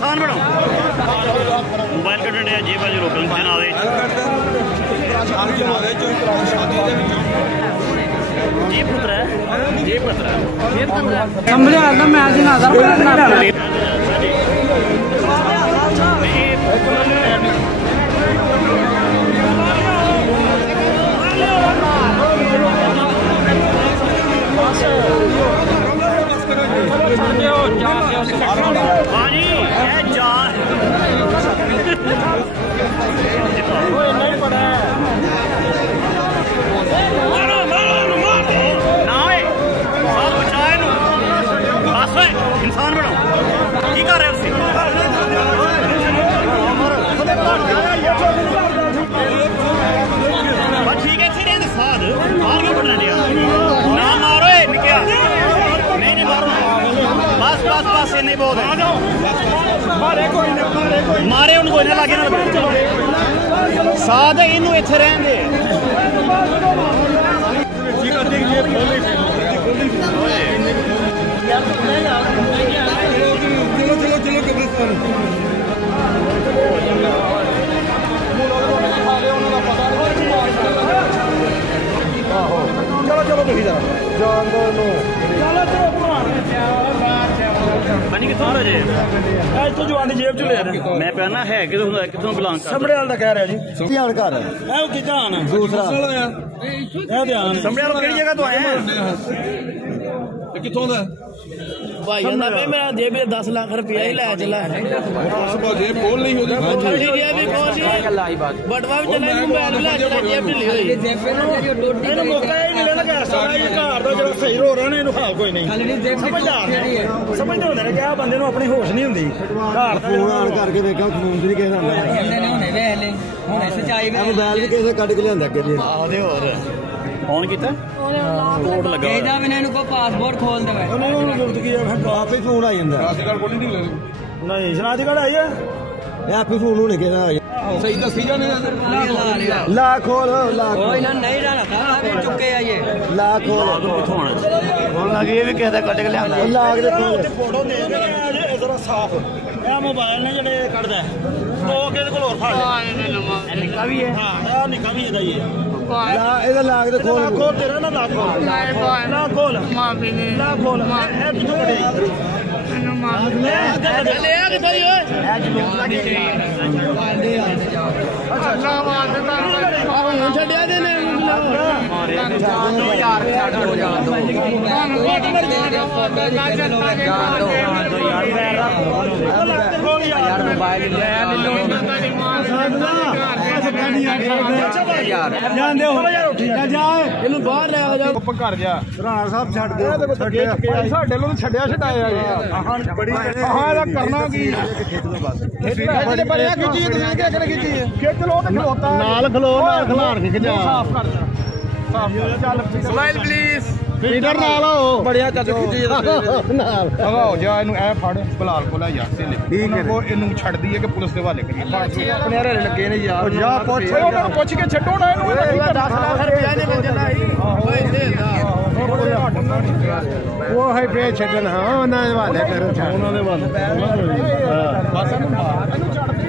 इंसान बनो mobile cotton दिया जेब बाजू रोकन जनाब जी पुत्र हाँ जी इंसान बनो की कर रहे ठीक है इतने साथ मार क्यों पड़ना दिया ना मारो निकया नहीं मारो बस बस बस नहीं बहुत मारे उनको इन्हें लागे ना साथ इनू इत्थे रहन दे चलो चलो तुम जान दो बनी कितों जे इतों जवानी जेब च ले मैं पहना है कितों बिलोंग कर समड़े वाल दा कह रहा जी ध्यान कर है वो की ध्यान दूसरा ए ध्यान समड़े वाल केड़ी जगह तो आए हैं कितों दा भाई ना भाई मेरा जेब में 10 लाख रुपया ही ला चला है जेब खोल नहीं होगी खाली जेब भी खोल सी बटवा भी चला मोबाइल भी ला चला जेब ढिली होई जेब पे ना जो टोटी ਇਹਨੂੰ ਮੌਕਾ ਹੀ ਮਿਲੇ ਨਾ ਕਿ ਸਾਰਾ ਇਹ ਘਰ ਦਾ ਜਿਹੜਾ ਸਹੀ ਰੋ ਰਿਹਾ ਨੇ ਇਹਨੂੰ ਖਾਲ ਕੋਈ ਨਹੀਂ ਸਮਝਦੇ ਹੁੰਦੇ ਨੇ ਕਿ ਆ ਬੰਦੇ ਨੂੰ ਆਪਣੀ ਹੋਸ਼ ਨਹੀਂ ਹੁੰਦੀ ਘਰ ਫੋਨ ਆਨ ਕਰਕੇ ਵੇਖਿਆ ਖੂਨ ਵੀ ਕਿਸੇ ਦਾ ਆਉਂਦਾ ਇਹਨੇ ਹੁਣੇ ਵੇਖ ਲੈ ਹੁਣੇ ਸਚਾਈ ਵੇ ਮੋਬਾਈਲ ਵੀ ਕਿਸੇ ਕੱਢ ਕੇ ਲਿਆਂਦਾ ਅੱਗੇ ਜੀ ਆਦੇ ਹੋਰ ਫੋਨ ਕੀਤਾ ਕੋਡ ਲੱਗਾ ਇਹਦਾ ਵੀ ਇਹਨੂੰ ਕੋ ਪਾਸਪੋਰਟ ਖੋਲ ਦੇਵੇ ਉਹਨੇ ਉਹਨੂੰ ਜ਼ਰੂਰਤ ਕੀ ਹੈ ਆਪੇ ਫੋਨ ਆ ਜਾਂਦਾ ਸ਼ਨਾਖਤੀ ਕਾਰਡ ਨਹੀਂ ਨਹੀਂ ਸ਼ਨਾਖਤੀ ਕਾਰਡ ਆਈ ਹੈ ਇਹ ਆਪੇ ਫੋਨ ਹੋਣੇ ਕਿਹਦਾ सही दसी जाने ला खोल ला कोई ना नहीं रहना था अभी चुके आ ये ला खोल किथों आना बोलना कि ये भी कहता कट के लिया ला के फोटो दे के जरा साफ ए मोबाइल ने जेडे कटदा तो किदे कोल और फड़ ले निक्का भी है हां आ निक्का भी है ये ला एदा ला के खोल तेरा ना ला खोल माफी नहीं ला खोल ए किथों कटे ले आ के थई ओए ए जुलूस लगे ਅੱਛਾ ਮਾਰ ਦੇ ਹੁਣ ਛੱਡਿਆ ਦੇ ਨੇ ਯਾਰ ਛੱਡ ਹੋ ਜਾ ਦੋ ਯਾਰ ਮੋਬਾਈਲ ਲੈ ਲੋ ਯਾਰ ਜਾਂਦੇ ਹੋ ਯਾਰ ਉੱਠ ਜਾ ਇਹਨੂੰ ਬਾਹਰ ਲੈ ਆ ਜਾ ਉੱਪਰ ਘਰ ਜਾ ਰਾਣਾ ਸਾਹਿਬ ਛੱਡ ਦੇ ਸਾਡੇ ਨੂੰ ਛੱਡਿਆ ਛਡਾਇਆ ਆਹਾਂ ਬੜੀ ਆਹਾਂ ਇਹਦਾ ਕਰਨਾ ਕੀ ਇਹਦੇ ਬੜਿਆ ਕੀ ਚੀਜ਼ ਤੁਸੀਂ ਕਿ ਅਗਰ ਕੀ ਚੀਜ਼ ਖਿੱਚ ਲੋ ਤੇ ਖਲੋਤਾ ਨਾਲ ਖਲੋ ਨਾਲ ਖਲਾਰ ਕੇ ਜਾ ਸਾਫ਼ ਕਰ ਸਾਫ਼ ਚੱਲ ਸਮਾਈਲ ਪਲੀਜ਼ ਲੀਡਰ ਨਾਲ ਹੋ ਬੜਿਆ ਚੱਜ ਖਿੱਚੀ ਨਾਲ ਹਵਾਓ ਜਾ ਇਹਨੂੰ ਐ ਫੜ ਬਲਾਲ ਕੋਲ ਆ ਯਾਰ ਸੇਲੇ ਠੀਕ ਹੈ ਉਹ ਇਹਨੂੰ ਛੱਡਦੀ ਹੈ ਕਿ ਪੁਲਿਸ ਦੇ ਹਵਾਲੇ ਕਰੀਏ ਆਪਣੇ ਹਰੇ ਲੱਗੇ ਨੇ ਯਾਰ ਜਾ ਪੁੱਛ ਉਹਨਾਂ ਨੂੰ ਪੁੱਛ ਕੇ ਛੱਡੋ ਨਾ ਇਹਨੂੰ 10 ਲੱਖ ਰੁਪਇਆ ਨਹੀਂ ਮਿਲਦਾ ਓਏ ਦੇਦਾ ਉਹ ਹੈ ਪੇ ਛੱਡਣ ਹਾਂ ਉਹਨਾਂ ਦੇ ਹਵਾਲੇ ਕਰੋ ਉਹਨਾਂ ਦੇ ਹਵਾਲੇ ਬਸ ਇਹਨੂੰ ਛੱਡ